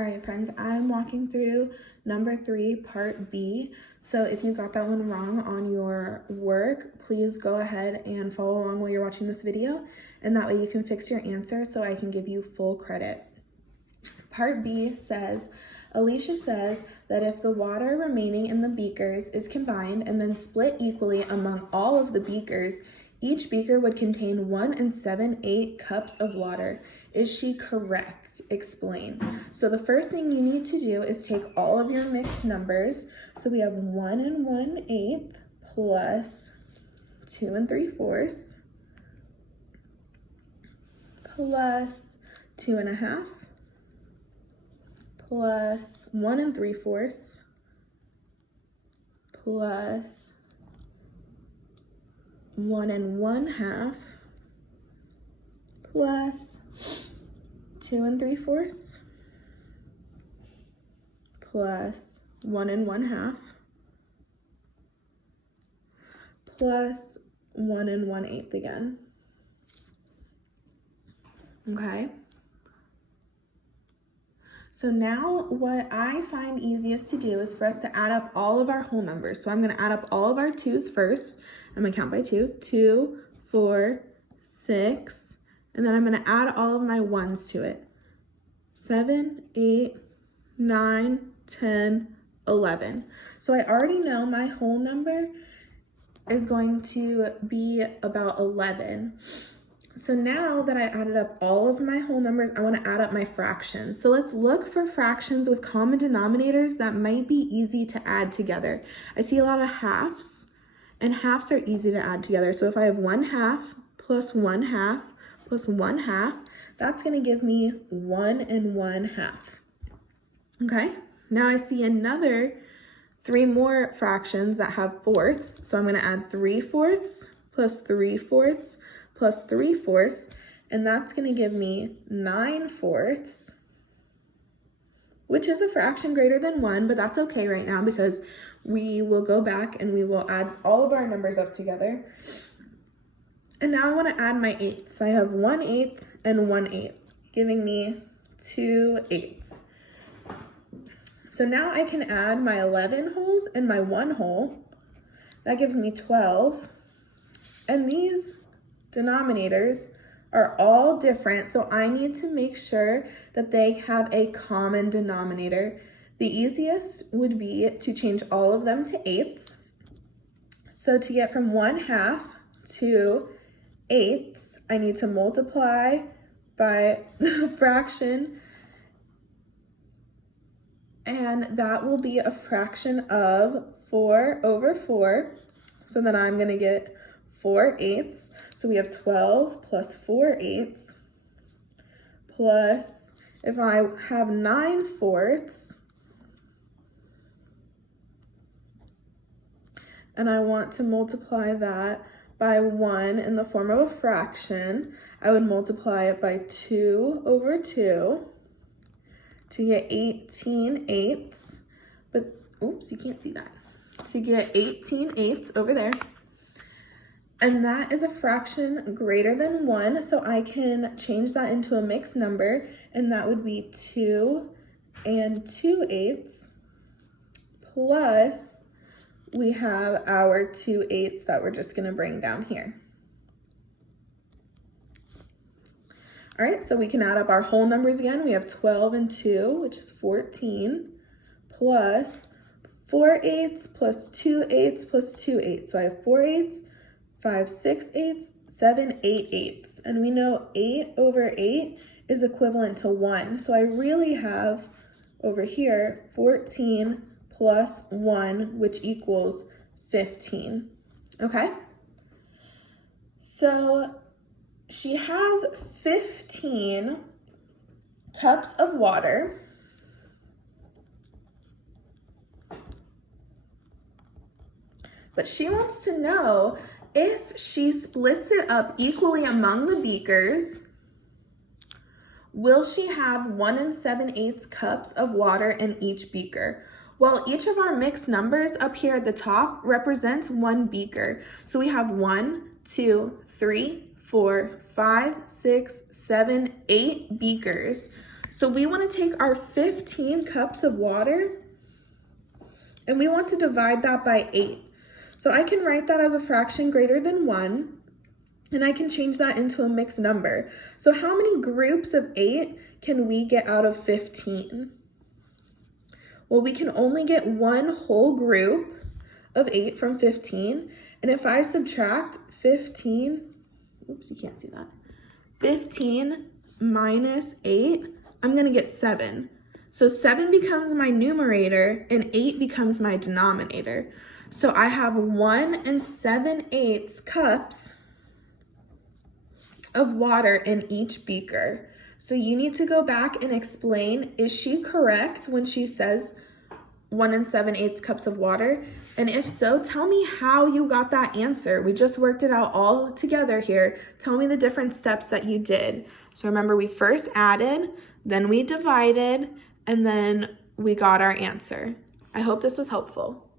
All right, friends, I'm walking through number 3, part B. So if you got that one wrong on your work, please go ahead and follow along while you're watching this video, and that way you can fix your answer so I can give you full credit. Part B says, Alicia says that if the water remaining in the beakers is combined and then split equally among all of the beakers, each beaker would contain 1 7/8 cups of water. Is she correct? Explain. So the first thing you need to do is take all of your mixed numbers. So we have 1 1/8 plus 2 3/4 plus 2 1/2 plus 1 3/4 plus 1 1/2 plus 2 3/4 plus 1 1/2 plus 1 1/8 again. Okay. So now what I find easiest to do is for us to add up all of our whole numbers. So I'm going to add up all of our 2's first. I'm going to count by 2. 2, 4, 6. And then I'm going to add all of my 1's to it. 7, 8, 9, 10, 11. So I already know my whole number is going to be about 11. So now that I added up all of my whole numbers, I want to add up my fractions. So let's look for fractions with common denominators that might be easy to add together. I see a lot of halves, and halves are easy to add together. So if I have 1/2 plus 1/2 plus 1/2, that's going to give me 1 1/2. Okay, now I see another 3 more fractions that have fourths. So I'm going to add 3/4 plus 3/4 plus 3/4, and that's going to give me 9/4, which is a fraction greater than 1, but that's okay right now because we will go back and we will add all of our numbers up together. And now I want to add my 8ths. I have 1/8 and 1/8, giving me 2 8ths. So now I can add my 11 wholes and my 1 whole. That gives me 12. And these denominators are all different, so I need to make sure that they have a common denominator. The easiest would be to change all of them to 8ths. So to get from 1/2 to 8ths, I need to multiply by the fraction, and that will be a fraction of 4 over 4. So then I'm going to get 4 8ths. So we have 12 plus 4 8ths plus, if I have 9/4 and I want to multiply that by 1 in the form of a fraction, I would multiply it by 2 over 2 to get 18 8ths. But, oops, you can't see that. To get 18 8ths over there. And that is a fraction greater than 1, so I can change that into a mixed number, and that would be 2 and 2/8, plus we have our 2/8 that we're just going to bring down here. All right, so we can add up our whole numbers again. We have 12 and 2, which is 14, plus 4/8 plus 2/8 plus 2/8. So I have 4/8, 5 6/8, 7 8/8, and we know 8 over 8 is equivalent to 1. So I really have over here 14 plus 1, which equals 15. Okay? So she has 15 cups of water. But she wants to know if she splits it up equally among the beakers, will she have 1 7/8 cups of in each beaker? Well, each of our mixed numbers up here at the top represents 1 beaker. So we have 1, 2, 3, 4, 5, 6, 7, 8 beakers. So we want to take our 15 cups of water and we want to divide that by 8. So I can write that as a fraction greater than 1, and I can change that into a mixed number. So how many groups of 8 can we get out of 15? Well, we can only get one whole group of 8 from 15. And if I subtract 15, oops, you can't see that. 15 minus 8, I'm gonna get 7. So 7 becomes my numerator and 8 becomes my denominator. So I have 1 7/8 cups of water in each beaker. So you need to go back and explain, is she correct when she says 1 7/8 cups of water? And if so, tell me how you got that answer. We just worked it out all together here. Tell me the different steps that you did. So remember, we first added, then we divided, and then we got our answer. I hope this was helpful.